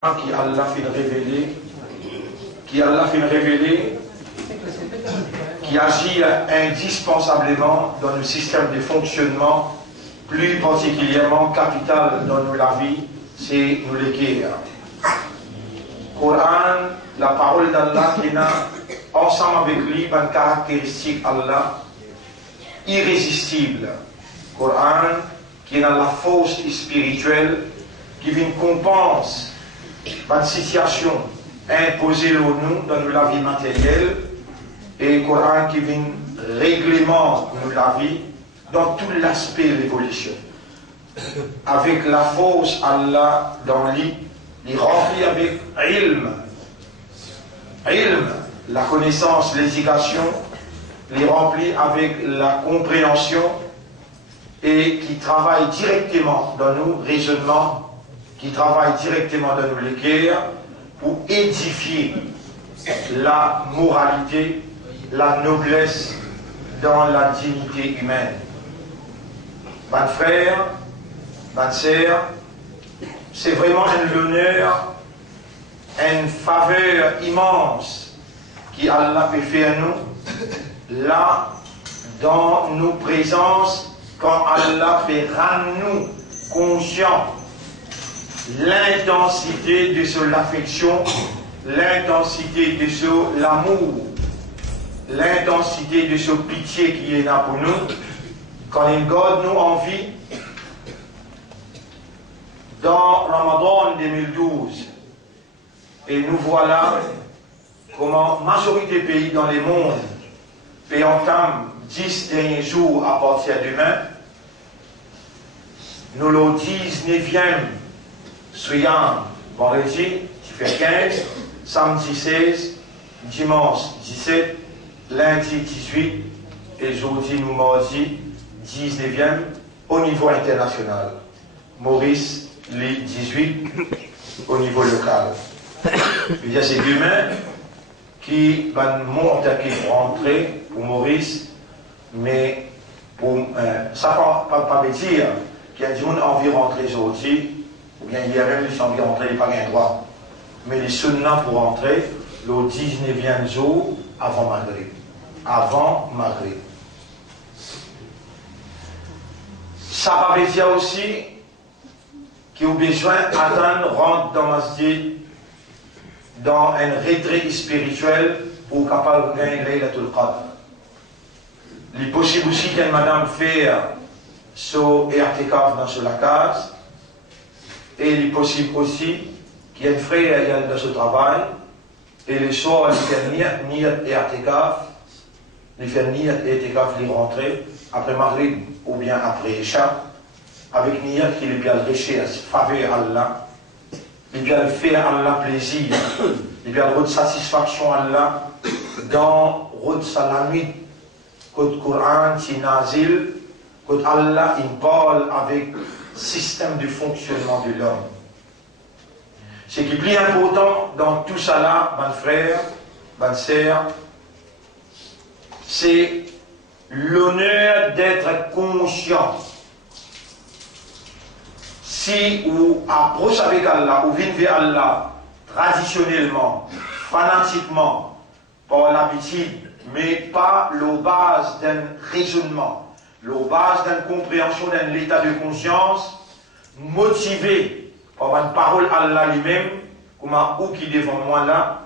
qui Allah fait révéler, qui agit indispensablement dans le système de fonctionnement, plus particulièrement capital dans la vie, c'est nous l'écrire. Coran, la parole d'Allah qui a ensemble avec lui une caractéristique Allah irrésistible. Coran qui a la force spirituelle qui vient compenser une situation imposée au nous dans la vie matérielle et le Coran qui vient réglement la vie dans tout l'aspect de l'évolution. Avec la force Allah dans lui, il remplit avec ilm, la connaissance, l'éducation, il remplit avec la compréhension et qui travaille directement dans nos raisonnements, qui travaille directement dans nos l'équerre pour édifier la moralité, la noblesse dans la dignité humaine. Mes frères, mes sœurs, c'est vraiment un honneur, une faveur immense qui Allah peut faire nous, là, dans nos présences, quand Allah fait rendre nous conscients l'intensité de l'affection, l'intensité de l'amour, l'intensité de ce pitié qui est là pour nous, quand il garde nous en vie, dans Ramadan 2012, et nous voilà comment majorité des pays dans le monde peut entamer 10 derniers jours à partir de demain, nous le 19e soyant vendredi, tu fais 15, samedi 16, dimanche 17, lundi 18 et jeudi nous mardi 19e au niveau international. Maurice, les 18 au niveau local. C'est demain qui va monter pour rentrer pour Maurice, mais pour, ça ne pas me dire qu'il y a des gens qui ont envie de rentrer aujourd'hui. Ou bien il y a même des gens qui ont rentré, ils n'ont pas un droit. Mais les sunnahs pour rentrer le 19e jour avant Maghrib. Avant Maghrib. Ça va dire aussi qu'il y a besoin d'attendre, rentrer dans masjid, dans un retrait spirituel pour capable de gagner Laylatul Qadr. Il est possible aussi qu'une madame fait son i'tikaf dans la case. Et il est possible aussi qu'il y ait un frère dans ce travail, et le soir, il fait niyat et i'tikaf, il fait niyat et i'tikaf, il rentre après Maghrib ou bien après Isha, avec niyat qu'il est bien réché à faveur Allah, il bien faire Allah plaisir, il bien de satisfaction Allah dans la nuit, quand le Coran est nazil, quand Allah il parle avec système de fonctionnement de l'homme. Ce qui est plus important dans tout ça là, mes frères, mes sœurs, c'est l'honneur d'être conscient. Si vous approchez avec Allah, ou venez vers Allah, traditionnellement, fanatiquement, par l'habitude, mais pas la base d'un raisonnement, la base d'une compréhension d'un état de conscience motivé par une parole Allah lui-même, comme un ou qui devant moi là,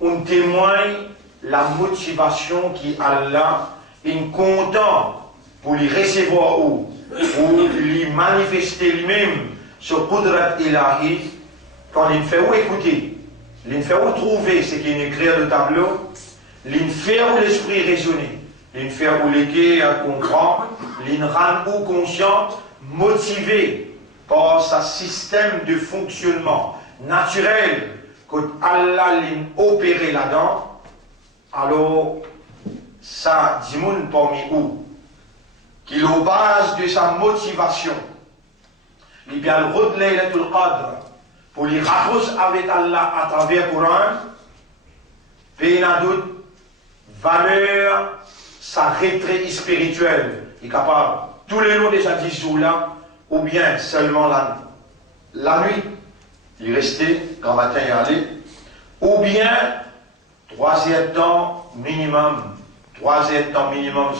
on témoigne la motivation qui Allah est content pour lui recevoir ou pour lui manifester lui-même ce Qudrat Ilahi quand il fait où écouter, il fait où trouver ce qui est écrit dans le tableau, il fait où l'esprit raisonner. L'une faire ou l'équer à comprendre, l'une rendre ou conscient, motivé par sa système de fonctionnement naturel que Allah l'a opéré là-dedans, alors ça dit moun parmi où, qui est aux bases de sa motivation, il bien le redlay Laylatul Qadr pour les rapprocher avec Allah à travers le Coran, et n'a doute valeur sa retraite spirituelle est capable, tous les jours déjà 10 jours là, ou bien seulement la nuit, y rester, quand matin y aller, ou bien, troisième temps minimum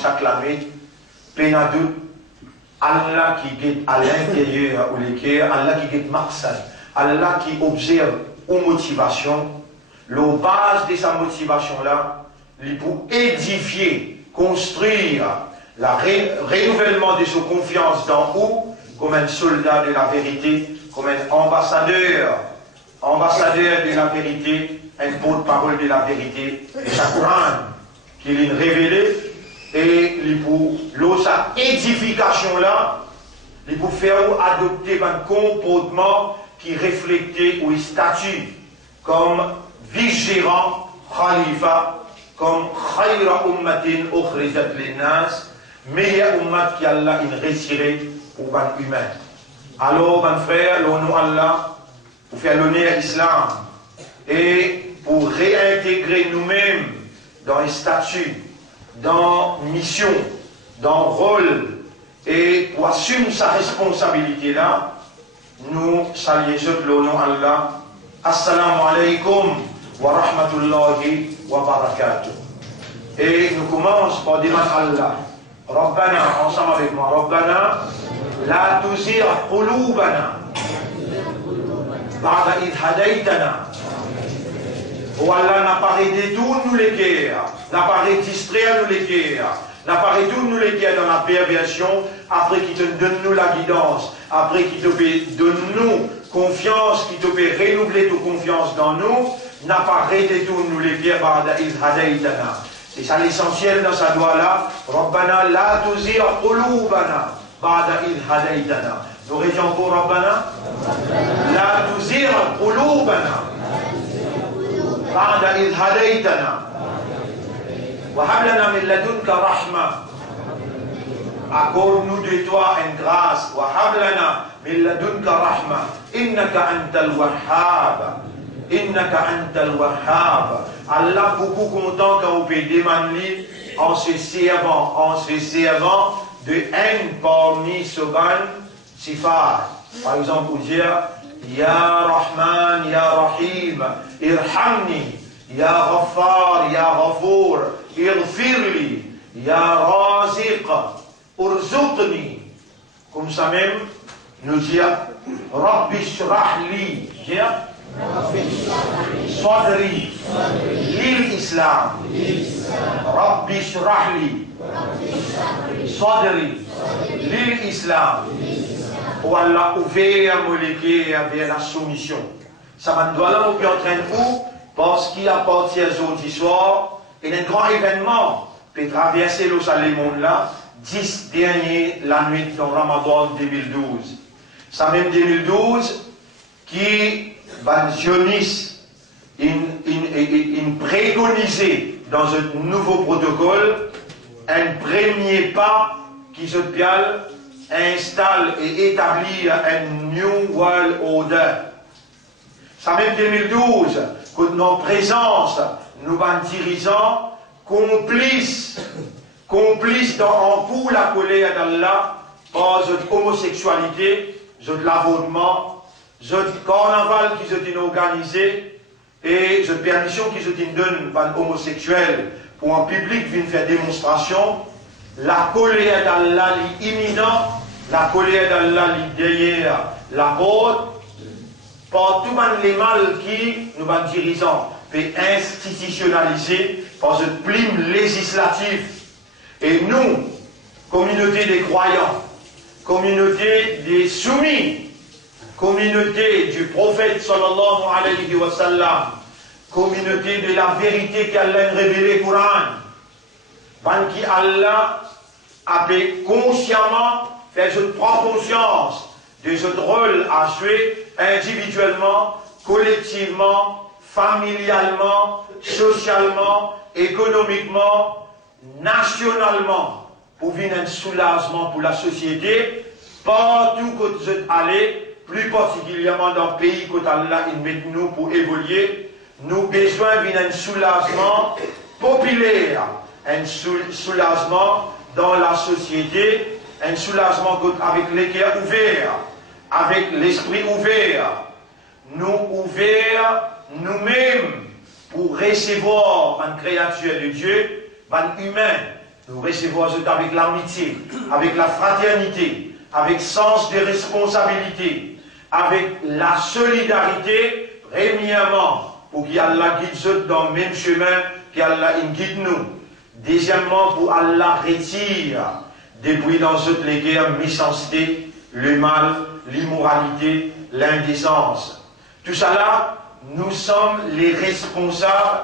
chaque année, pénadou, Allah qui guette à l'intérieur ou l'équerre, Allah qui guette Marseille, Allah qui observe aux motivations, la base de sa motivation-là, il pour édifier, construire le renouvellement de sa confiance dans vous, comme un soldat de la vérité, comme un ambassadeur de la vérité, un porte-parole de la vérité, de sa Coran, qu'il est révélé, et pour sa édification-là, il pour faire adopter un comportement qui reflète ou statut comme vice-gérant, khalifa, comme khayra ummatin ukhrijat linnas, meilleure ummat qui Allah in retiré pour les humains. Alors, mes frères, l'honneur Allah, pour faire l'honneur à l'islam et pour réintégrer nous-mêmes dans les statuts, dans mission, dans rôle et pour assumer sa responsabilité là, nous saluons l'honneur Allah. Assalamu alaikum wa rahmatullahi wa barakatuh. Et nous commençons par demander Allah. Rabbana, ensemble avec moi, Rabbana, la tuzigh qulubana ba'da idh hadaytana. Oh Allah, n'a pas détourné nous les guerres, n'a pas distraire nous les guerres, n'a pas détourné nous les guerres dans la perversion, après qu'il te donne nous la guidance, après qu'il te donne nous confiance, qu'il te peut renouveler ta confiance dans nous, n'a pas détourné nous les guerres ba'da idh hadaytana. C'est ça l'essentiel dans sa doigt là. Rabbana la tuzigh qulubana ba'da idh hadaytana. Nous régions encore Rabbana la tuzigh qulubana ba'da idh hadaytana. Wa hab lana min ladunka rahma. Accorde-nous de toi une grâce. Wa hab lana min ladunka rahma. Innaka antal wahhab. Innaka antal wahhab. Allah beaucoup content quand vous pouvez demander en se servant de haine parmi ce ban sifar. Par exemple, vous dire Ya Rahman, Ya Rahim, Irhamni, Ya Ghaffar, Ya Ghafour, Irfirli, Ya Raziq, Urzuqni. Comme ça même, nous dire Rabbi Shrahli, صدري للإسلام ربي اشرح لي صدري للإسلام. Voilà, ouvert mon légué vers la soumission. Ça va nous là, on peut entraîner vous, parce qu'il appartient aujourd'hui soir, et un grand événement peut traverser le monde là, 10 derniers la nuit dans Ramadan 2012. Ça même 2012 qui Van Sionis préconisé dans un nouveau protocole un premier pas qui se installe et établit un New World Order. Ça même 2012, que nos présences, nous van dirigeants complices dans pour la colère d'Allah par cette homosexualité, cette l'avortement, ce carnaval qui se organisé et cette permission qui se donne par homosexuels pour un public venir faire démonstration, la colère d'Allah est imminente, la colère d'Allah est derrière la porte, par tout les mal qui nous van dirigeants peut institutionnaliser par ce prime législatif. Et nous, communauté des croyants, communauté des soumis, communauté du prophète sallallahu alayhi wa sallam, communauté de la vérité qu'Allah a révélé au Coran, qui Allah a pu consciemment faire cette prendre conscience de ce rôle à jouer individuellement, collectivement, familialement, socialement, économiquement, nationalement, pour venir un soulagement pour la société, partout où vous êtes allés, plus particulièrement dans le pays que Allah met nous pour évoluer, nous avons besoin d'un soulagement populaire, un soulagement dans la société, un soulagement avec les cœurs ouverts, avec l'esprit ouvert. nous ouvrir nous-mêmes pour recevoir une créature de Dieu, un humain, nous recevoir avec l'amitié, avec la fraternité, avec sens de responsabilité, avec la solidarité, premièrement, pour qu'Allah guide dans le même chemin qu'Allah guide nous. Deuxièmement, pour Allah retire depuis dans toutes les guerres, méchanceté, le mal, l'immoralité, l'indécence. Tout ça là, nous sommes les responsables,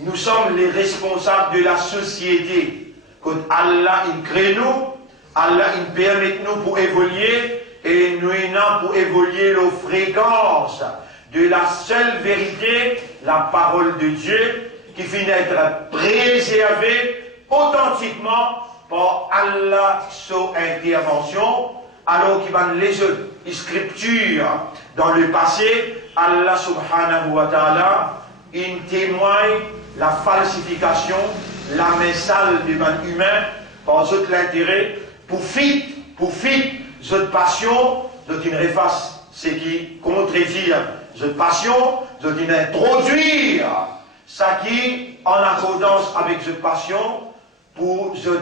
nous sommes les responsables de la société. Quand Allah il crée nous, Allah il permet nous pour évoluer et nous pour évoluer nos fréquences de la seule vérité, la parole de Dieu, qui finit d'être préservée authentiquement par Allah son intervention, alors qu'il va les autres scriptures dans le passé, Allah subhanahu wa ta'ala, il témoigne la falsification, la message de l'humain humain par tout l'intérêt pour cette passion, de qui refasse ce qui contredit cette passion, de qui introduire ce qui en accordance avec cette passion pour se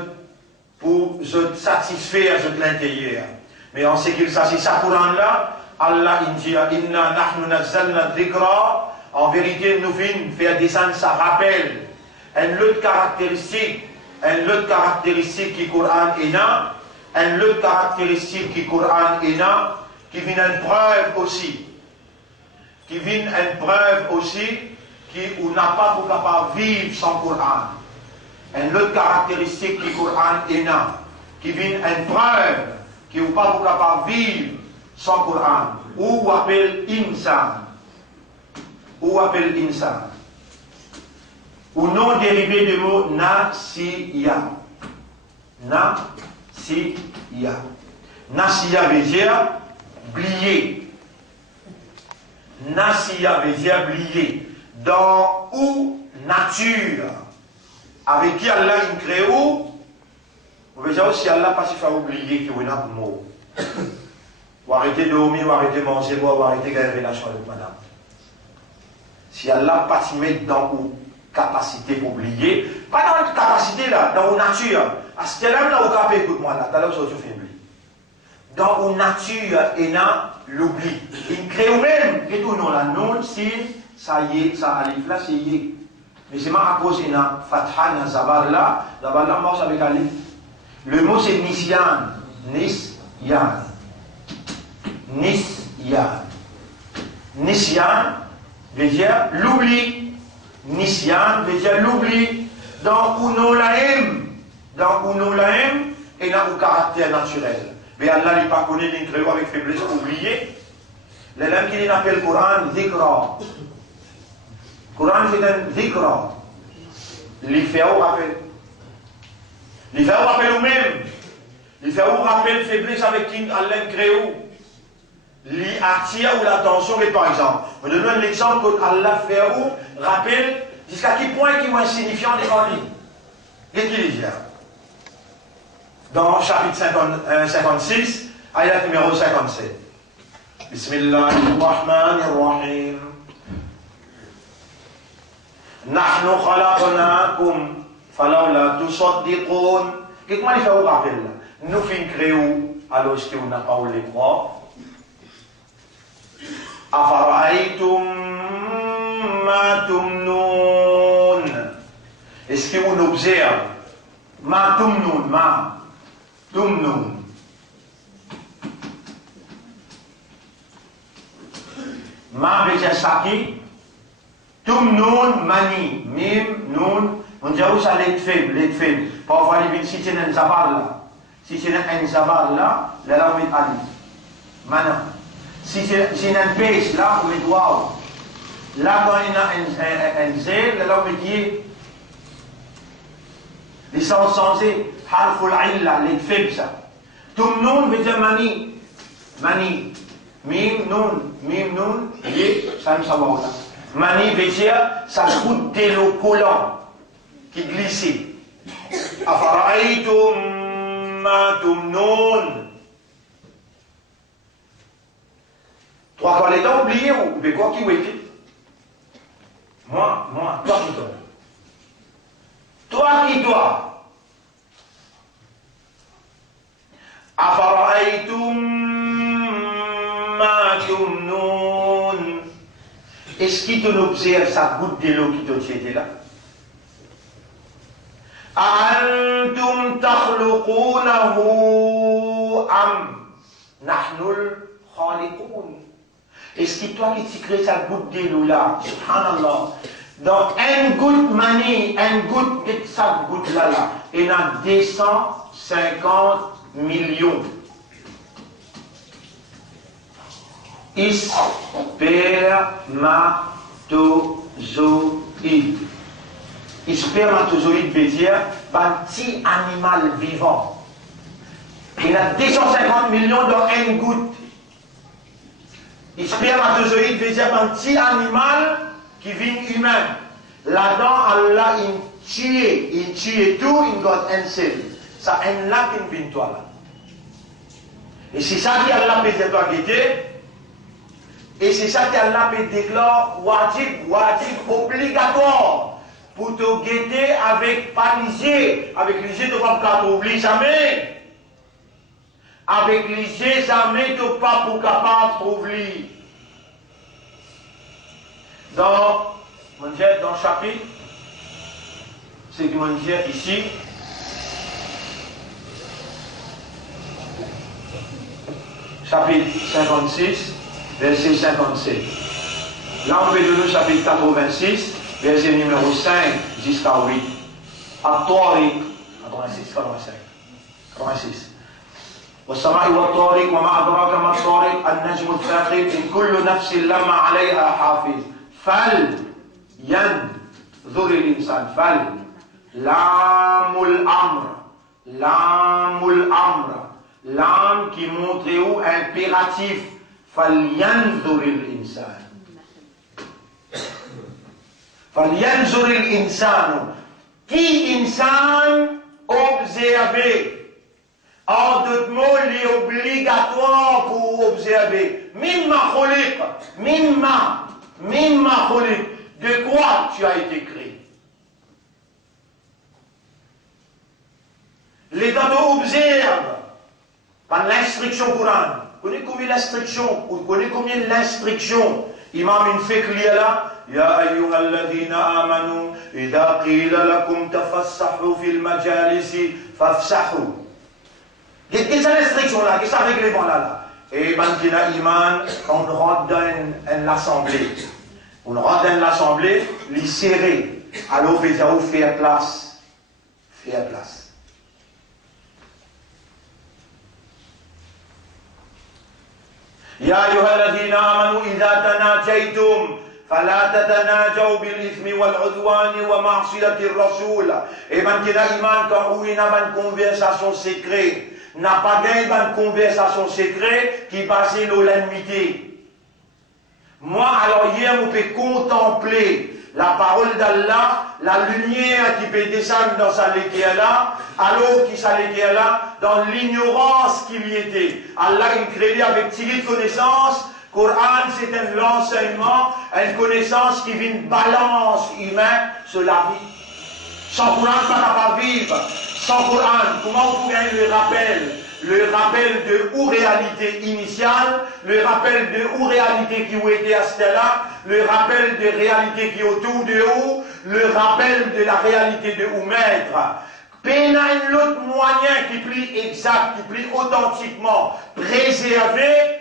satisfaire de l'intérieur. Mais en ce qu'il s'agit de ce Coran-là, Allah dit Inna nahnu nazzalna dhikra. En vérité, nous venons faire descendre ça rappel. Une autre caractéristique qui Coran est là, une autre caractéristique qui Coran est là, qui vient une preuve aussi, qu'on n'a pas pour capable vivre sans Coran. Une autre caractéristique qui Coran est là, qui vient une preuve qui n'est pas pour capable vivre sans Coran. Ou appelle insan. Ou nom dérivé du mot nasiya. Nasiya veut dire blier. Nasiya veut dire blier. Dans ou nature. Avec qui Allah il crée où? Vous voyez aussi Allah pas si faire oublier qu'il y a un mot. Ou arrêter de dormir, ou arrêter de manger, ou arrêter de gagner relation avec madame. Si Allah pas se mettre dans une capacité pour oublier, pas dans une capacité là, dans une nature. À ce là, là, vous capez, écoute-moi là, tout à l'heure, vous fait oublier. Dans une nature, et là, l'oubli. Il crée même, et tout, non, là, non, si, ça y est, ça arrive là, c'est y est. Mais c'est à cause de la fatha, la zabar là, marche avec alif. Le mot c'est nisyan. Nisyan veut dire l'oubli. Nisyan veut dire l'oubli. Donc, on l'aime. Et dans un caractère naturel. Mais Allah n'est pas connu d'une création avec faiblesse oubliée. Les langues qui appellent le Coran, dhikra. Coran c'est un dhikra. Les faits au rappel. Les faits au rappel ou-même. Les faits au rappel faiblesse avec qui Allah crée. Les attire ou l'attention, mais par exemple, je donne l'exemple que Allah fait ou rappelle jusqu'à quel point il est insignifiant devant lui. Qu'est-ce qu'il dit? Dans chapitre 56, ayat numéro 57. Bismillahirrahmanirrahim. Nahnu khalaqnakum falawla tusaddiqun. Qu'est-ce qu'il fait au rappel? Nous fin créons alors que on n'a pas eu les croix. Afara'aytum ma tumnun. Est-ce qu'on observe ma tumnun, ma tumnun. Ma veut dire saki. Tumnun mani. Mim, nun. On dit où ça l'être faible. Parfois, si c'est un zabar là. Si c'est un zabar là, là on met alif. Mana. Si c'est un pêche là, on met waouh. Là, quand il y a un zé, là on met yé. Les sens sensés, harful illa, les faibles ça. Tumnun veut dire mani. Mani. Mim, nun, yé, ça me savoir là. Mani veut dire, ça coûte de l'eau collant qui glissait. Afara'aytum ma tumnun. Trois quarts l'état oublié ou mais quoi qui oublié? Moi, toi qui dois. Toi qui dois. Afara'aytum ma tumnun. Est-ce qu'il te observe sa goutte de l'eau qui te était là? Antum takhluqunahu am nahnul khaliqun. Est-ce que toi qui crées sa goutte de l'eau là, subhanallah, donc une goutte manie, une goutte de sa goutte là, il y a 250 millions. Spermatozoïdes. Spermatozoïde veut dire un petit animal vivant. Il y a 250 millions dans une goutte. Spermatozoïde veut dire un petit animal qui vit humain. Là-dedans, Allah il tue tout, il donne un seul. Ça un là qui vient toi là. Et c'est ça qui Allah peut toi guetter. Et c'est ça qui Allah peut déclarer wajib obligatoire. Pour te guetter avec pas léger. Avec léger, tu ne vas pas t'oublier jamais. Avec léger, jamais tu ne vas pas capable d'oublier. Dans le chapitre, c'est que mon Dieu ici, chapitre 56, verset 57. Là, on peut donner le chapitre 86, verset numéro 5 jusqu'à 8. At-Tariq, 86. والسماء والطارق وما أدراك ما الطارق النجم الثاقب إن كل نفس لما عليها حافظ فلينظر الإنسان لام الأمر l'âme qui montre où impératif فلينظر الإنسان فلينظر الإنسان qui insan observer. En d'autres mots, il est obligatoire pour observer. Mimma kholik. De quoi tu as été créé? Les dents observent par l'instruction Coran. Vous connaissez combien l'instruction? Vous connaissez combien l'instruction? Imam une fait qu'il là. Ya ayyuhalladhina amanu idha qila lakum tafassahu fil majalisi fafsahu. Qu'est-ce que cette restriction-là? Qu'est-ce que ça règlement-là? Et Bantina Iman, on rentre dans l'assemblée. On rentre dans l'assemblée, les serrer. Alors, on fait place. Faire place. Ya ayyuhalladhina amanu idha tanajaytum fala tatanajaw bil ithmi wal udwani wa ma'siyati ar-rasul. Et Bantina Iman, quand on a une conversation secrète, n'a pas gagné une conversation secrète qui passait dans l'ennemité. Moi, alors hier, on peut contempler la parole d'Allah, la lumière qui peut descendre dans sa lecture là, alors qui sa lecture là, dans l'ignorance qu'il y était. Allah, il crée avec tiré de connaissance. Coran, c'est un enseignement, une connaissance qui vient une balance humaine sur la vie. Sans Coran, on ne peut pas vivre. Sans Coran, comment on pourrait le rappel de ou réalité initiale, le rappel de ou réalité qui ont été à ce là, le rappel de réalité qui est autour de où, le rappel de la réalité de où maître. Peine un autre moyen qui plie exact, qui plie authentiquement préservé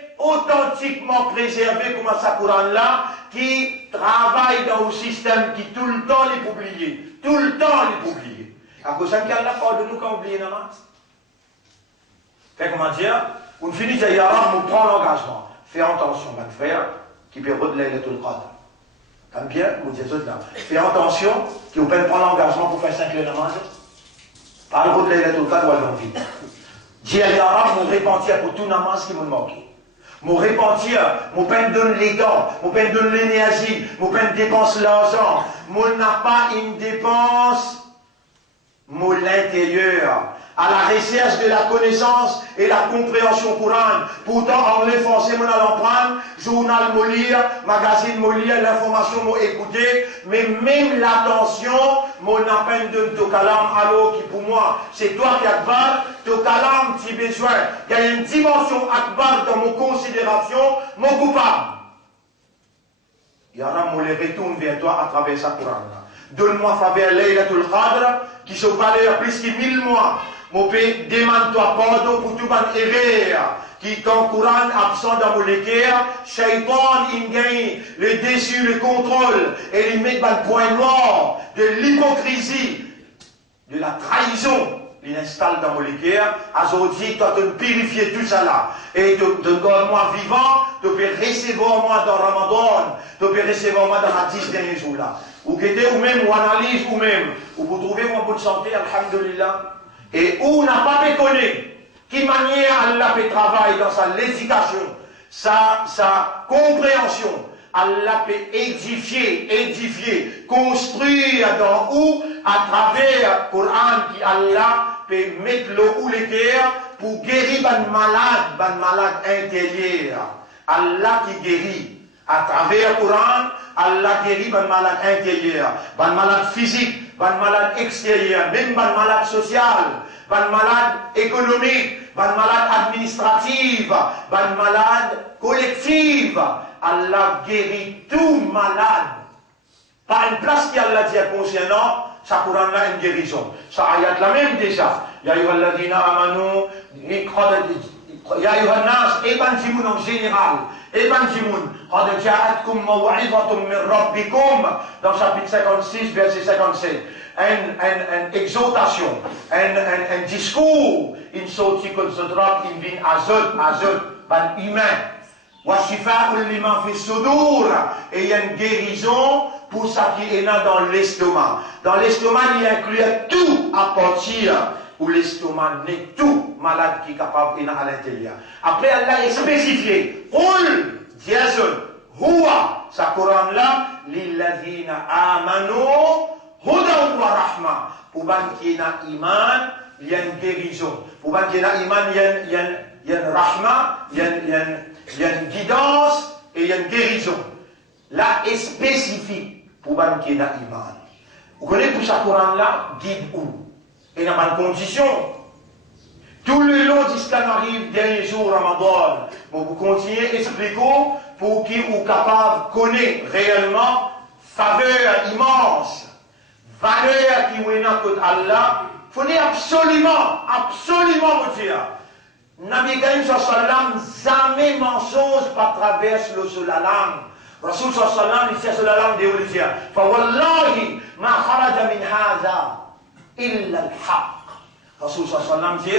comme ça Coran là, qui travaille dans un système qui tout le temps les publie. À cause de ça, Allah parle de nous quand on oublie namaz. Fait comment dire, on finit de dire, on prend l'engagement. Fais attention, mon frère, qui peut redler le Qadr. Comme bien, vous dites tout là. Fais attention, qui vous peut prendre l'engagement pour faire 5 namaz. Par le redler le Qadr, ou à l'envie. Dis à l'Arab, mon repentir pour tout namaz qui me manque. Mon repentir, mon peine donne les dents, mon peine donne l'énergie, mon peine dépense l'argent. Mon n'a pas une dépense. Mon l'intérieur, à la recherche de la connaissance et la compréhension courante. Pourtant, en l'effacé, mon allons prendre, journal mon lire, magazine mon lire, l'information mon écouter, mais même l'attention, mon appel de Tokalam, alors qui pour moi, c'est toi qui akbar, Tokalam, tu as besoin. Il y a une dimension akbar dans mon considération, mon coupable. Yara, mon les retourne vers toi à travers sa Coran. Donne-moi faveur Laylatul Qadr, qui se valeur plus que 1000 mois. Mon père, demande-toi pardon pour tout mon erreur. Qui, quand Coran absent dans mon équerre, Shaitan, il gagne le dessus, le contrôle, et il met dans le point noir de l'hypocrisie, de la trahison. Il installe dans mon équerre. Aujourd'hui, toi, de purifier tout ça là. Et de moi vivant, tu peux recevoir moi dans Ramadan, tu peux recevoir moi dans les 10 derniers jours là. Ou guetter, ou même, ou analyse, ou même, ou vous trouvez en bonne santé, alhamdulillah. Et où n'a pas méconnu, qui manière Allah peut travailler dans sa l'éducation, sa compréhension, Allah peut édifier, construire dans où, à travers le Coran qui Allah peut mettre l'eau ou les terres pour guérir ban malade intérieur. Allah qui guérit. À travers le Coran, Allah guérit ban malade intérieur, ban malade physique, ban malade extérieur, même ban malade social, ban malade économique, ban malade administrative, ban malade collective. Allah guérit tout malade. Par une place qui Allah dit concernant, ça Coran là une guérison. Ça ayat la même déjà. Ya ayyuhalladhina amanu, ya ayyuhan nas, ebanjimoun en général. Ebanjimoun, qad ja'atkum maw'izatun min rabbikum, dans chapitre 56, verset 57. Une exhortation, un discours, une sortie comme ce drap, une vie azot, ban humain. Washifa'ul liman fi sudur, et il y a une guérison pour ça qui est là dans l'estomac. Dans l'estomac, il inclut tout à partir où l'estomac n'est tout malade qui est capable d'être à l'intérieur. Après, Allah est spécifié. Qul, diazun, huwa, sa Coran là, lilladhina amanu, hudan wa rahma. Pour ban qui est dans iman, il y a une guérison. Pour ban qui est dans iman, il y a une rahma, il y a une guidance et il y a une guérison. Là est spécifique pour ban qui est dans iman. Vous connaissez pour sa Coran là, guide où? Et dans une condition. Tout le long de ce qui arrive, dernier jour Ramadan, vous continuez à expliquer pour qui vous capable de connaître réellement faveur immense, valeur qui est dans côté Allah. Il faut absolument vous dire. Nabi Karim sallam jamais mensonge par traverse le sur la langue. Rasul sallam il sait sur la langue de Olivier. Fa wallahi ma kharaja min hadha illa al-haq. Rasul sallam dit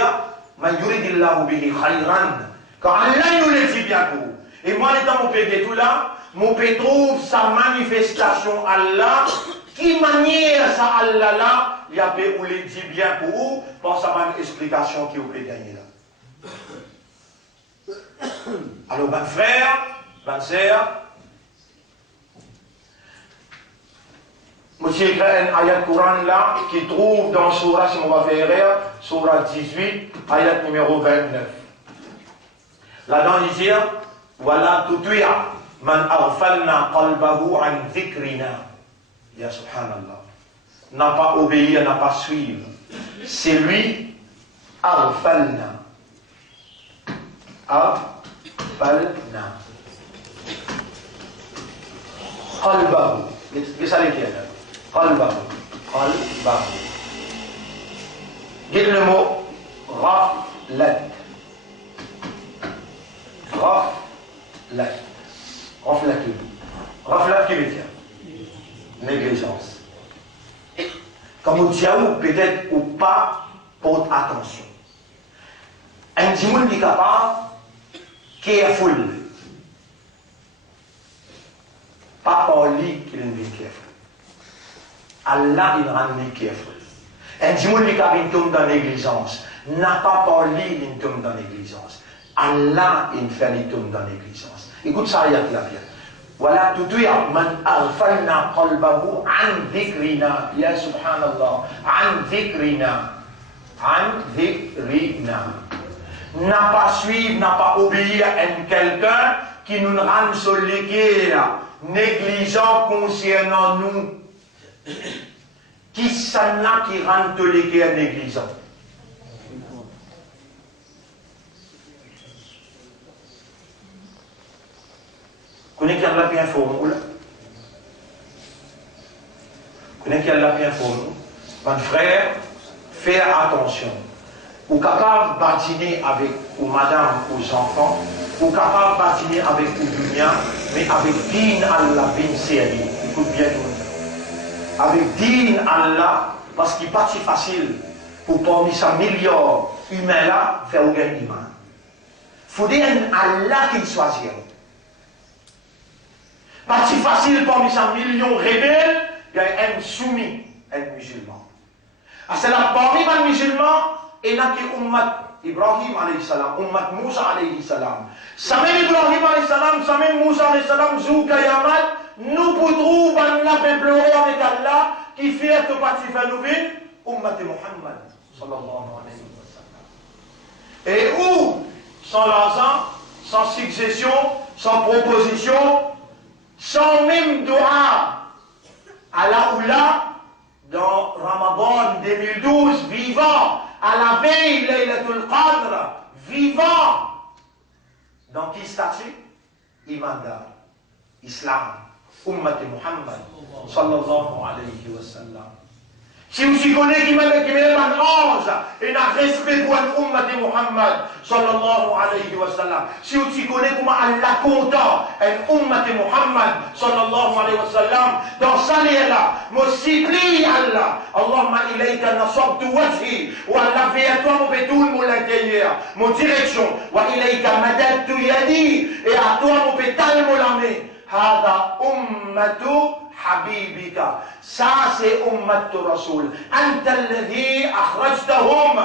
ma yuridillahu bihi khayran. Quand Allah nous le dit bien pour. Et moi étant mon pédé tout là, mon pédé trouve sa manifestation Allah qui manière ça Allah là, il y a où le dit bien pour vous, pour sa bonne explication qui vous peut gagner là. Alors, ben frère, ben sœur, monsieur écrit un ayat Coran là, qui trouve dans Surah, si on va faire, Surah 18, ayat numéro 29. Là-dedans, il dit, voilà tout man aghfalna qalbahu an dhikrina. Ya subhanallah. N'a pas obéi, n'a pas suivi. C'est lui, aghfalna. Aghfalna. Qalbahu. Qu'est-ce que c'est là? Qalbahu. Qalbahu. Dites le mot ghaflat. Ghaflat. Ghaflat qui veut dire négligence. Comme on dit, peut-être ou pas, porte attention. Un dimoun qui est capable, careful. Pas par lui qu'il est careful. Allah il rend lui careful. Un dimoun qui est capable, il tombe dans la négligence. N'a pas par lui, il tombe dans la négligence. Allah il fait, il tombe dans la négligence. Écoute ça, il y a bien. Voilà tout de suite, man aghfalna qalbahu an dhikrina. Ya subhanallah, an dhikrina. an dhikrina. N'a pas suivre, n'a pas obéir à quelqu'un qui nous rend sur l'équerre, négligent concernant nous. Qui s'en a qui rend sur l'équerre négligent? Connais qui a la bien formule? Connais qui a la bien formule? Mon frère, fais attention. Ou capable de bâtiner avec ou madame, aux enfants, ou capable de bâtiner avec ou dunia, mais avec din Allah bin sérieux. Écoute bien. Avec din Allah, parce qu'il n'est pas si facile pour parmi ces millions humains là faire un gain d'humain. Il faut dire Allah qu'il choisit. Pas si facile parmi ces millions rebelles, il y a un soumis, un musulman. C'est là parmi les musulmans, il y a qui ummat Ibrahim alayhi salam, ummat Moussa alayhi salam. Samem Ibrahim alayhi salam, samem Moussa alayhi salam, zou kayamat, nous pouvons la pleurer avec Allah, qui fait que participer nous vite, ummat Muhammad sallallahu alayhi wa sallam. Et où, sans l'argent, sans succession, sans proposition, sans même dua, à la oula, dans Ramadan 2012, vivant, à la veille, Laylatul Qadr, vivant. Dans qui statut? Imandar, Islam, Ummat Muhammad, sallallahu alayhi wa sallam. Si vous connaissez qui m'a un ange et un respect pour l'Ummat Muhammad, sallallahu alayhi wa sallam. Si vous connaissez comment Allah content l'Ummat Muhammad, sallallahu alayhi wa sallam, dans sa là, me supplie Allah, Allahumma ilayka nasabtu wajhi, wa Allah fait à toi mon bétoul, mon l'intérieur, mon direction, wa ilayka madadtu yadi, et à toi mon pétale, mon lamé. Hada ummatu حبيبك ساس أمة الرسول أنت الذي أخرجتهم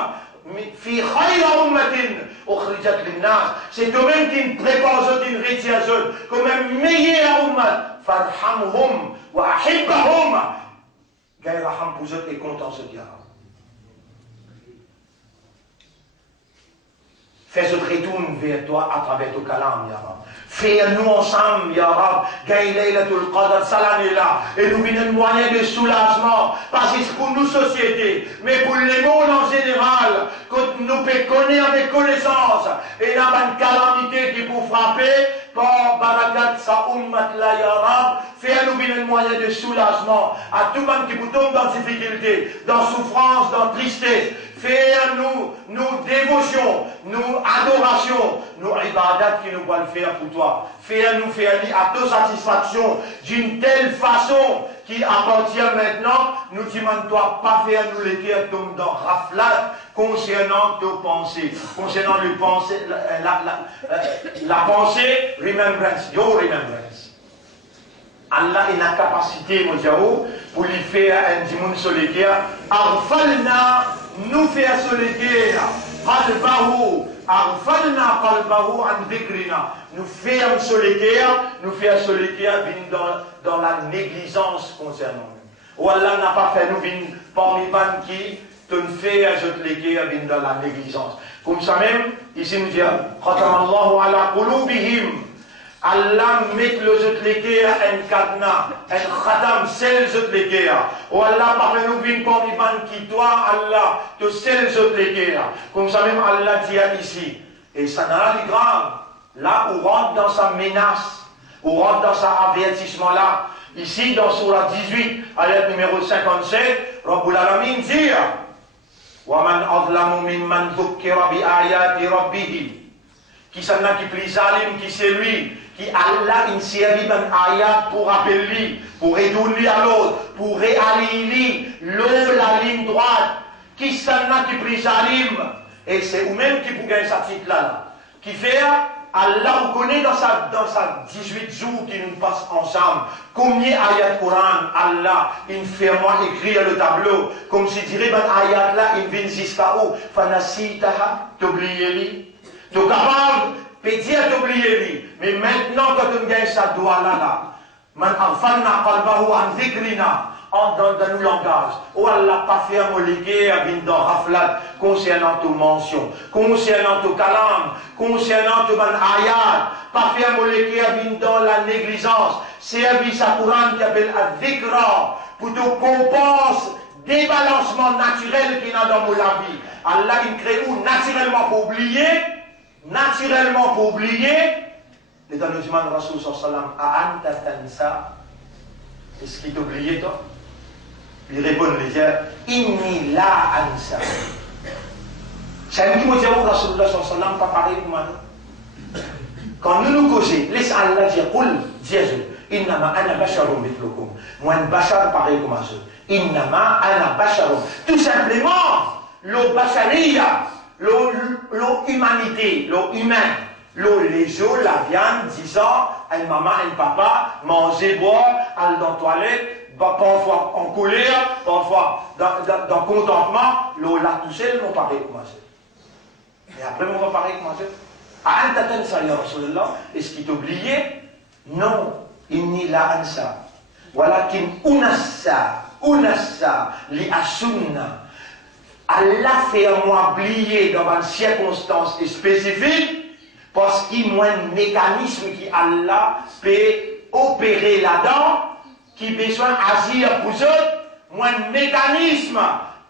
في خير أمة أخرجت للناس. C'est toi-même qui prépare une rétiation comme un meilleur ummat. فارحمهم وأحبهم. Gaï raham pour eux et content ce diable. Fais ce retour vers toi à travers ton calam, ya Rab. Fais-nous ensemble, ya Rab, gagne Laylatul Qadr, salamillah, et nous venons un moyen de soulagement, pas juste pour nos sociétés, mais pour les mondes en général, que nous pouvons connaître avec connaissance, et dans une calamité qui peut frapper, par barakat sa ummat la ya Rab, fais-nous venir un moyen de soulagement à tout le monde qui vous tombe dans difficulté, dans souffrance, dans tristesse. Fais-nous, nous dévotions, nous adorations, nous ibadat qui nous doivent faire pour toi. Fais-nous faire à ta satisfaction d'une telle façon qui appartient maintenant. Nous ne demandons pas faire nous les cœurs tombent dans raflat concernant tes pensées, concernant le pensée, la pensée, remembrance, your remembrance. Allah a la capacité, mon Dieu, pour lui faire un dimanche sur les cœurs. Arfalna, nous faire sur les cœurs. Qalbahu, arfalna qalbahu an dhikrina. Nous faire sur les cœurs, nous faire sur les cœurs, dans la négligence concernant nous. Ou Allah n'a pas fait nous venir parmi les qui te fait ajouter les cœurs dans la négligence. Comme ça même, ici nous dit, Khatamallahu ala qulubihim. Allah met le jeu de cœurs un cadenas, un khatam, c'est le jeu de cœurs. Ou Allah parle nous vient parmi les qui toi, Allah, te c'est le jeu de cœurs. Comme ça même Allah dit ici. Et ça n'a rien de grave. Là où rentre dans sa menace, où rentre dans sa avertissement là. Ici dans Surah 18, ayat numéro 57, Rabbul Alamin dit وَمَنْ أَظْلَمُ مِمَّنْ ذُكِّرَ بِآيَاتِ رَبِّهِ. Qui s'en a qui plie zalim, qui c'est lui, qui Allah il servi d'un ayat pour rappeler lui, pour retourner à l'autre, pour réaligner l'eau, la ligne droite. Qui s'en a qui plie zalim, et c'est vous-même qui pour gagner ce titre-là, qui fait Allah vous connaît dans sa 18 jours qui nous passent ensemble. Combien ayat Coran, Allah, il fait moi écrire le tableau, comme si dirait ben ayat là, il vient jusqu'à où, fanasitaha, t'oubliez-li. Tu es capable de dire d'oublier lui. Mais maintenant, quand tu gagnes ça doigt là, Man arfalna qalbahu an dhikrina. Dans nos langages. Oh Allah, pas fait un molégué dans raflat concernant tes mentions, concernant tes kalam, concernant tes ayat. Pas fait un molégué dans la négligence. C'est un Quran qui appelle Adhikra pour te compenser des balancements naturels qu'il y a dans la vie. Allah, il crée où naturellement pour oublier, les danousements de Rasul sallam, à anta tansa, est-ce qu'il t'oubliait toi? Il répond les gens, inni la ansa. C'est un qui me dit au Rasulullah sallam, pas pareil pour moi. Quand nous nous causons, laisse Allah dire, qul, dis-je, innama ana basharum mithlukum. Moi, un bashar pareil comme je. Innama ana basharum. Tout simplement, le bashariya, l'humanité, l'humain, les eaux, la viande, disant, un maman, un papa, manger, boire, aller dans la toilette, parfois en colère, parfois dans contentement, là tout seul, on pareil comme ça. Et après, on va pareil comme ça. Ah, Antatan sa ya Rasulallah, est-ce qu'il t'oubliait? Non, inni la ansa. Walakin unassa, li asunna. Allah fait moi oublier dans une circonstance spécifique parce qu'il y a un mécanisme qui Allah peut opérer là-dedans, qui a besoin d'agir pour eux, un mécanisme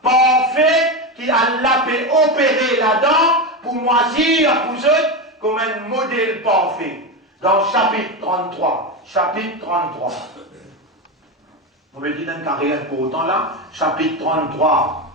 parfait qui Allah peut opérer là-dedans pour agir pour eux comme un modèle parfait. Dans le chapitre 33. On me dit dans une carrière pour autant là, chapitre 33.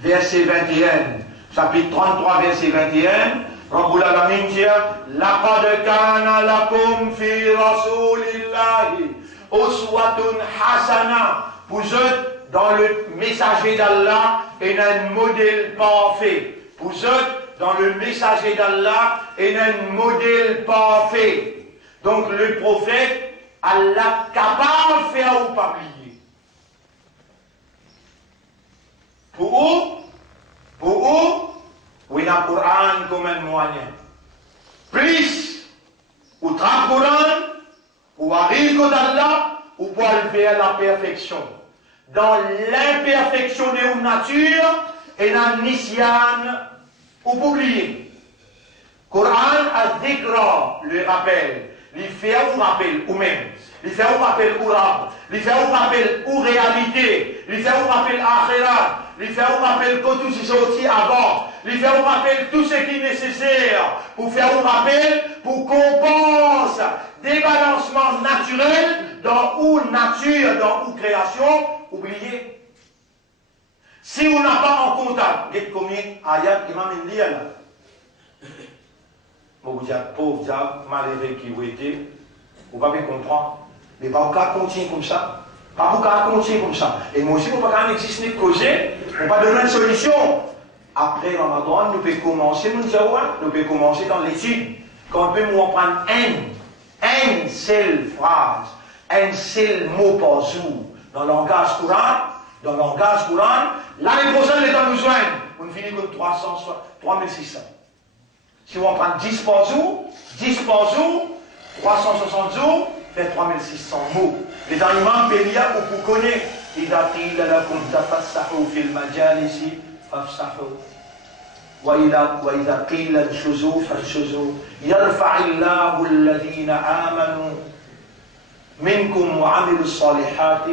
Verset 21, chapitre 33, verset 21, Rabbul Alamin dit Laqad kana lakum fi rasulillahi uswatun hasana. Pour eux, dans le messager d'Allah, il y a un modèle parfait. Pour eux, dans le messager d'Allah, il y a un modèle parfait. Donc le prophète, Allah capable de faire ou pas oublier. Pour où oui, dans le Coran comme un moyen. Plus, ou traque le Coran, ou arrive d'Allah, ou pour le faire la perfection. Dans l'imperfection de la nature, et dans le nisyan, ou pour oublier. Coran a dhikra, le rappel. Il fait ou rappel, ou même. Il fait ou rappel ou rab. Il fait ou rappel ou réalité. Il fait ou rappel akhirat. Il fait ou rappel que tout ce qui est sorti avant. Il fait ou rappel tout ce qui est nécessaire. Pour faire ou rappel, pour qu'on pense des balancements naturels dans ou nature, dans ou création, oubliez. Si on n'a pas en contact, qu'est-ce combien ayat imam India là? Pauvre diable, malheureux qui vous était, vous ne pouvez pas comprendre. Mais pas qu'à continuer comme ça. Pas qu'à continuer comme ça. Et moi aussi, on ne peut pas exister de causer. On ne peut pas donner une solution. Après Ramadan, nous pouvons commencer, nous pouvons commencer dans l'étude. Quand on peut nous prendre une seule phrase, un seul mot par jour dans le langage courant, l'année prochaine, les temps nous joignent. On finit comme 3600. Si on prend 10 par jour, 360 jours, fait 3600 mots. Les imams Bélia, vous connaissez. إذا قيل لكم تفسحوا في المجالس فافسحوا وإذا قيل انشزوا فانشزوا يرفع الله الذين آمنوا منكم وعملوا الصالحات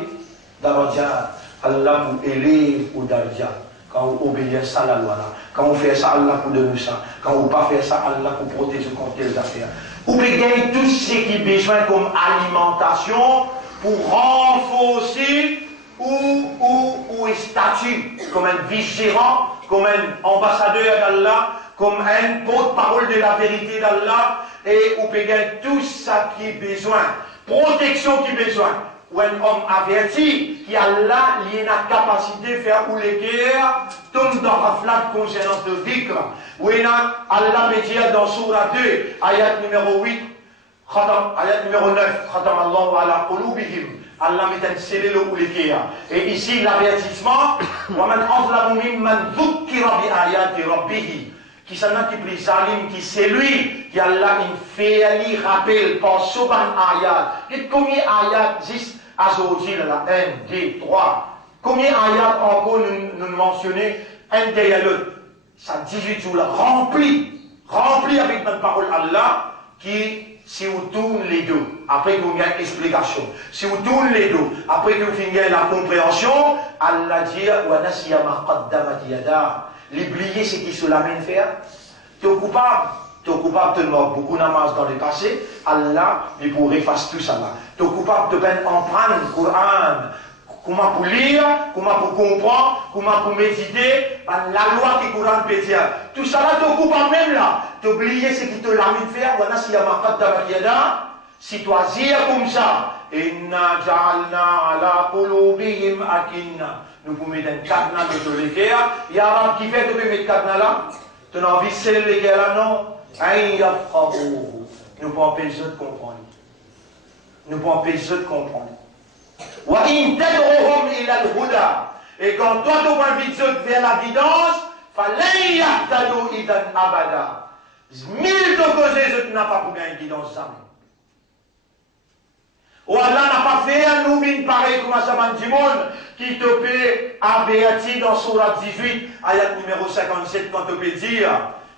درجات. Allah vous élève au darja. Quand vous obéissez à la loi, quand vous faites ça, Allah vous donne ça. Quand vous ne faites pas ça, Allah vous protège contre les affaires. Vous payez tout ce qui est besoin comme alimentation pour renforcer ou statut, comme un vice-gérant, comme un ambassadeur d'Allah, comme un porte-parole de la vérité d'Allah, et vous payez tout ça qui est besoin, protection qui est besoin. Ou un homme averti qui a là, il a la capacité de faire ou les guerres, tombe dans la flaque concernant le dhikr. Ou il a Allah me dit dans Surah 2, ayat numéro 8, ayat numéro 9, Khatam Allahu ala qulubihim. Allah met un scellé ou les guerres. Et ici l'avertissement, وَمَنْ أَظْلَمُ مِمَّنْ ذُكِّرَ بِآيَاتِ رَبِّهِ. qui s'en a qui pris Salim, qui c'est lui, qui Allah il fait lui rappel par souvent ayat. Et combien ayat juste aujourd'hui là, 1, 2, 3. Combien ayat encore nous mentionner un derrière l'autre. Ça 18 jours là, rempli avec notre parole Allah, qui si vous tournez les deux, après que vous avez une explication, si vous tournez les deux, après que vous finissez la compréhension, Allah dit l'oublier c'est qui se l'amène faire. Tu es coupable de mort beaucoup namaz dans le passé, Allah il pourrait faire tout ça là. Tu es coupable de peine en prendre le Coran, comment pour lire, comment pour comprendre, comment pour méditer, la loi qui Coran peut dire. Tout ça là, tu es coupable même là. Tu oublier ce qui te l'amène faire, voilà si si tu agis comme ça, inna ja'alna ala qulubihim akinna. Nous pouvons mettre un cadenas de tous les cœurs. Il y a un qui fait de mettre cadenas là. Tu n'as envie de sceller les cœurs là, non? Nous pouvons empêcher de comprendre. Nous pouvons empêcher de comprendre. Wa in tad'uhum ila al-huda. Et quand toi tu vas inviter vers la guidance, fallait yahtadu idan abada. 1000 de causes tu n'as pas pour gagner guidance jamais. Ou Allah n'a pas fait nous une pareil comme ça du monde qui te peut abéati dans Surat 18, ayat numéro 57, quand te peut dire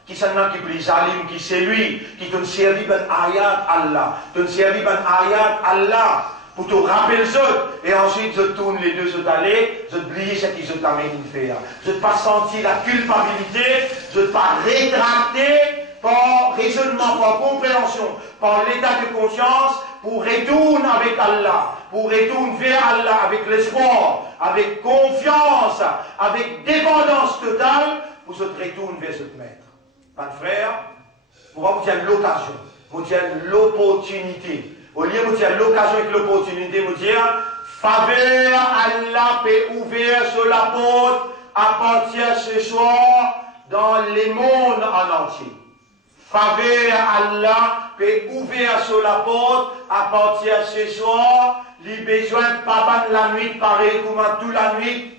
qui s'en a qui prie Zalim, qui c'est lui, qui te servi ben ayat Allah, te servi ben ayat Allah, pour te rappeler ça, et ensuite je tourne les deux, je t'allais, je t'oublie ce qui je t'amène faire. Je ne pas sentir la culpabilité, je ne pas rétracter par raisonnement, par compréhension, par l'état de conscience, pour retourner avec Allah, pour retourner vers Allah avec l'espoir, avec confiance, avec dépendance totale, pour se retourner vers ce maître. Pas de frère, pour vous dire l'occasion, vous dire l'opportunité. Au lieu de vous dire l'occasion et l'opportunité, vous dire faveur Allah peut ouvrir sur la porte à partir ce soir dans les mondes en entier. Faveur Allah peut ouvrir sur la porte à partir ce soir. Les besoins de pas la nuit pareil comme toute la nuit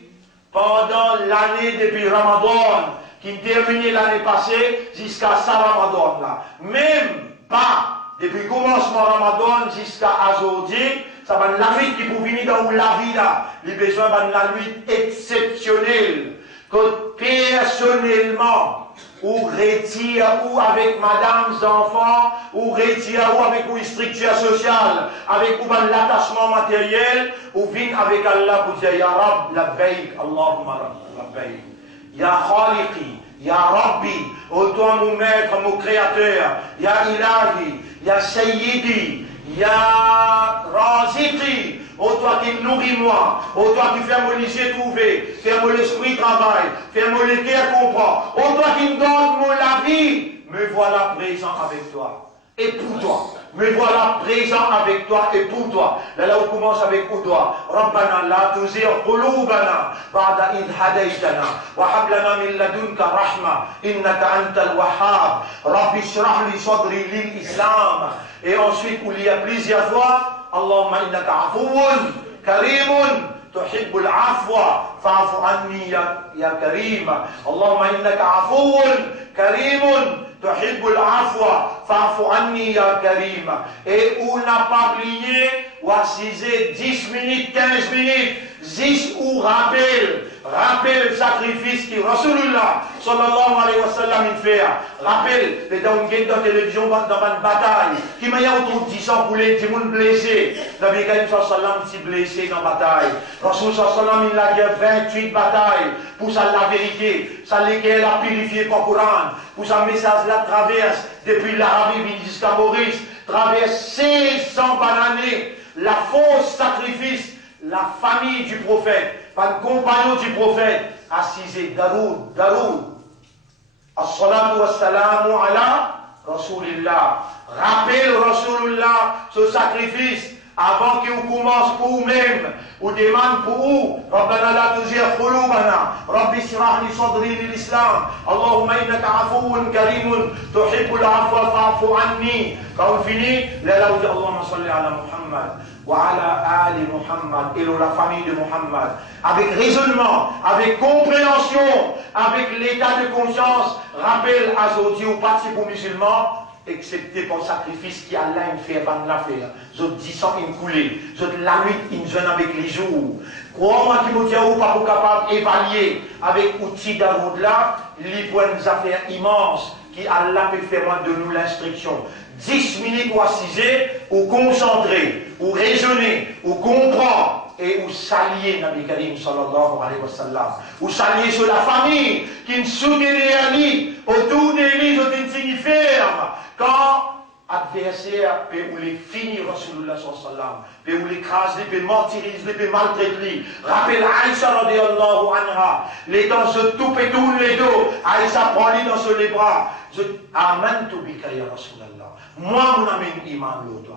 pendant l'année depuis Ramadan qui terminait l'année passée jusqu'à ça Ramadan là. Même pas depuis le commencement Ramadan jusqu'à aujourd'hui, ça va la nuit qui peut venir dans la vie là. Les besoins de la nuit exceptionnelle que personnellement ou retire ou avec madame, enfants, ou retire ou avec une structure sociale, avec l'attachement matériel, ou vient avec Allah pour dire Ya Rab, labbaik, Allahumma labbaik. Ya Khaliqi, Ya Rabbi, ô toi mon maître, mon créateur, Ya Ilahi, Ya Sayyidi, Ya Raziqi, ô toi qui nourris moi, ô toi qui fais mon lycée trouver, fais mon l'esprit travail, fais mon le cœur comprend, ô toi qui me donne mon la vie, me voilà présent avec toi. Et pour toi, me voilà présent avec toi et pour toi. Là on commence avec Oudoua. Rabbana la tuzigh qulubana ba'da idh hadaytana wa hab lana min ladunka rahma innaka antal wahhab. Rabbi shrah li sadri lil islam. Et ensuite, où il y a plusieurs fois, Allahumma innaka afuwun karimun tuhibbul afwa fa'fu anni ya karim. Allahumma innaka afuwun karimun tuhibbul afwa fa'fu anni ya karim. Et on n'a pas oublié ou assisé 10 minutes, 15 minutes, 10 ou rappel le sacrifice qui Rasulullah sallallahu alayhi wa sallam il fait. Rappel les dans la télévision dans une bataille qui m'a y a autour de 10 ans pour les gens blessés. Nabi Karim sallallahu alayhi wa sallam s'est blessé dans la bataille. Rasul sallallahu alayhi wa sallam il a gagné 28 batailles pour ça la vérité, ça lesquelles a purifié par Coran, pour ça message la traverse depuis l'Arabie jusqu'à Maurice, traverse 600 années, la fausse sacrifice, la famille du prophète, par le compagnon du prophète, assisé Daroud. As-salatu was-salamu ala Rasulillah. Rappelle Rasulullah ce sacrifice avant qu'on commence pour vous-même, ou demande pour vous, ربنا لا تزغ قلوبنا رب اشرح لي صدري للإسلام اللهم إنك عفو كريم تحب العفو فاعف عني. Quand on finit, là où dit Allahumma salli ala Muhammad wa ala ali Muhammad, et la famille de Muhammad, avec raisonnement, avec compréhension, avec l'état de conscience, rappel à Zodi ou parti pour musulmans, excepté pour sacrifice qui Allah il fait avant de la faire. Zot 10 ans il coulé, zot la nuit il jeûne avec les jours. Crois-moi qui me dit ou pas capable d'évaluer avec outils d'Aroud là, les points d'affaires immenses qui Allah peut faire de nous l'instruction. 10 minutes ou assiser, ou concentrer, ou raisonner, ou comprendre, et ou s'allier, Nabi Karim sallallahu alayhi wa sallam, ou s'allier sur la famille, qui ne soutient ni autour des lits, qui signe ferme, quand adversaire peut ou les finir Rasulullah sallallahu alayhi wa sallam, peut ou l'écraser, peut martyriser, peut maltraiter. Rappelle Aïcha radiallahu anha, les dents se toupent et tournent les dos, Aïcha prend-les dans sur les bras, je amantu bika ya Rasulallah. Moi, mon ami, iman l'autre.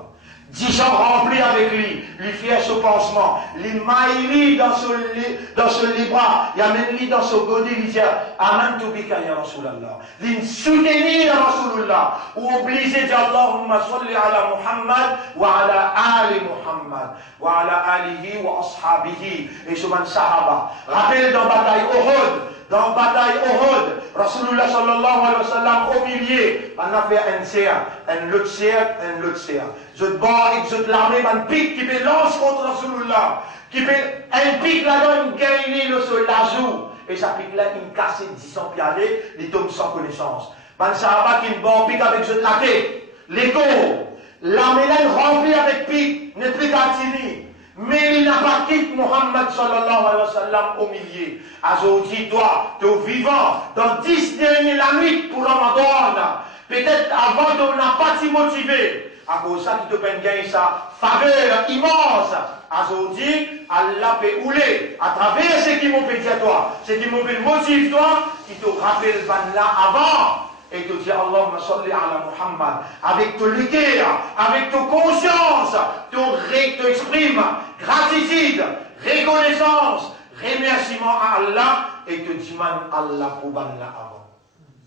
10 ans remplis avec lui fait ce pansement, lui maille dans ce bras, il amène lui dans ce godi, il dit Amantu bika ya Rasulallah. Il soutenir Rasulullah, ou obligé de dire Allahumma salli ala Muhammad wa ala ali Muhammad, wa ala alihi wa ashabihi, et souvent sahaba. Rappelle dans bataille Uhud. Dans la bataille Uhud, Rasulullah sallallahu alayhi wa sallam au milieu, on a fait un cercle, un autre cercle, un autre cercle. Je te bats et je te l'armée, un pic qui peut lancer contre Rasulullah, qui peut un pic là-dedans, gagner le sol, la joue. Et ça pique là, il casse 10 ans puis aller, il tombe sans connaissance. Man sahaba qui me bat pic avec je te la tête, les corps, l'armée là remplie avec pic, n'est plus qu'à finir. Mais il n'a pas quitté Muhammad sallallahu alayhi wa sallam au milieu. Aujourd'hui, toi, tu es vivant dans 10 dernières nuits pour Ramadan. Peut-être avant, tu n'as pas été motivé. À cause de ça, tu peux gagner sa faveur immense. Aujourd'hui, Allah peut ouler à travers ce qui m'ont fait à toi, ce qui m'ont fait motiver toi, qui te rappelle là avant. Et te dire Allahumma salli ala Muhammad, avec ton cœur, avec ton conscience, tu exprimes gratitude, reconnaissance, remerciement à Allah, et te dis Allah pour ban là avant.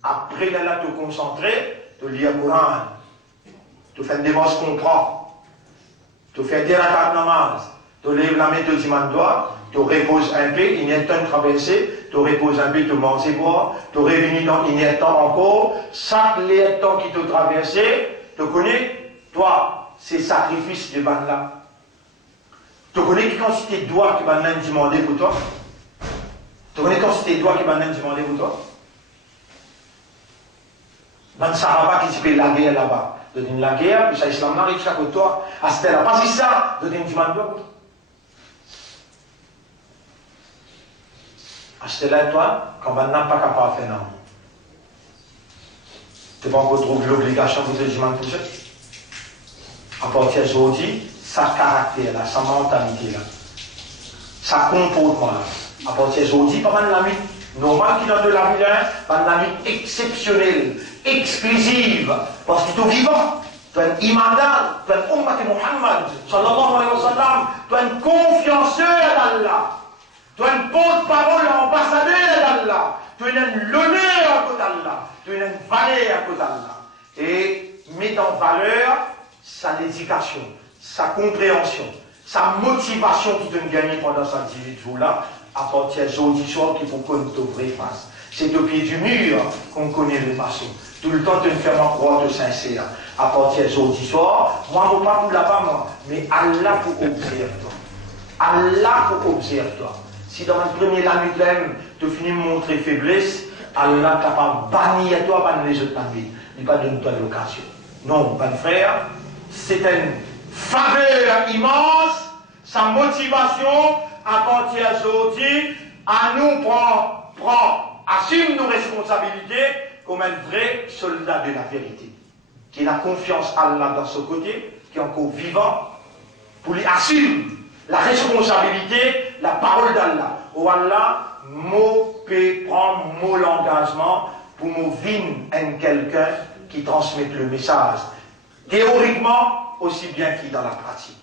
Après là, te concentrer, te lire le Coran, te faire des démarches comprendre, te faire des rakat namaz, te lève la main, te dis doigt, te reposes un peu, il y a un temps de traverser, tu reposes un peu, tu manges boire, tu reviens dans il y a un temps encore, chaque temps qui te traversé, tu connais, toi, c'est sacrifice de ban là. Tu connais quand c'était doigt qui m'a demandé pour toi? Tu connais quand c'était doigt qui m'a demandé pour toi? Ban Sahaba qui se fait la guerre là-bas. Tu dis la guerre, puis ça islam n'arrive chaque côté toi. À ce là pas si ça, tu dis demande doigt. Achetez-la toi, quand on n'a pas capable de faire non. Tu n'as pas encore trouvé l'obligation de te dire toucher. À partir d'aujourd'hui, sa caractère, là, sa mentalité, là, sa comportement, là, à partir d'aujourd'hui, pas mal la vie normale qui est dans la vie, là, pas la vie exceptionnelle, exclusive, parce que tu es vivant. Tu es un imandan, tu es un ummat Muhammad, sallallahu alayhi wa sallam, tu es un confianceur d'Allah. Tu es un porte-parole, ambassadeur d'Allah. Tu es un l'honneur à côté d'Allah. Tu es une valeur à côté d'Allah. Et mettre en valeur sa dédication, sa compréhension, sa motivation qui te gagne pendant ces 18 jours-là, à partir d'aujourd'hui soir qu'il faut qu'on te vraie face. C'est au pied du mur qu'on connaît le passé. Tout le temps, tu me fais ma croix de sincère. À partir d'aujourd'hui soir, moi, je ne pas pour là-bas, moi, mais Allah pour observer toi. Allah pour observer toi. Si dans le premier année tu finis de montrer faiblesse, Allah est capable de bannir toi, bannir les autres amis. Il ne va pas donner toi l'occasion. Non, mon frère, c'est une faveur immense, sa motivation à partir d'aujourd'hui, à nous assume nos responsabilités comme un vrai soldat de la vérité. Qui a confiance en Allah dans ce côté, qui est encore vivant, pour lui assumer la responsabilité, la parole d'Allah. Ou Allah, moi, peut prendre mon engagement pour me vivre un quelqu'un qui transmette le message. Théoriquement, aussi bien qu'il dans la pratique.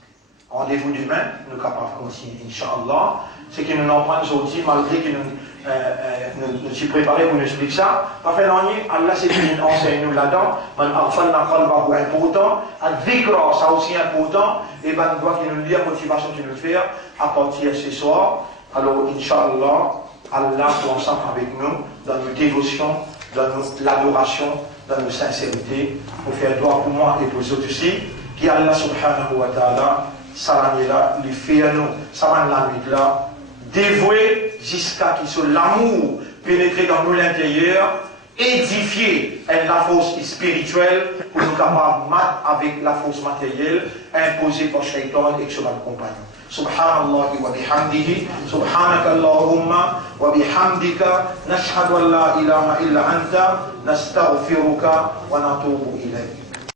Rendez-vous demain, nous sommes capables de continuer, Inch'Allah. C'est que nous n'en prenons aujourd'hui, malgré que nous sommes préparés pour nous expliquer ça. Parfait, Allah c'est une enseigne nous là-dedans. Man arfalna qalbahu important. Ad-dhikra, ça aussi important. Et ben, nous doit nous dire la motivation de nous faire à partir de ce soir. Alors, Inch'Allah, Allah soit ensemble avec nous dans nos dévotions, dans l'adoration, dans nos sincérités, pour faire droit pour moi et pour les autres aussi. Qui Allah subhanahu wa ta'ala, ça là, lui fait nous, ça la nuit là, dévoué jusqu'à qu'il soit l'amour pénétrer dans nous l'intérieur, édifier la force spirituelle pour nous capables avec la force matérielle imposée par Shaitan et son compagnon. Subhanallah wa bihamdihi, subhanaka Allahumma wa bihamdika, nashhadu an la ilaha illa anta, nastaghfiruka wa natubu ilayk.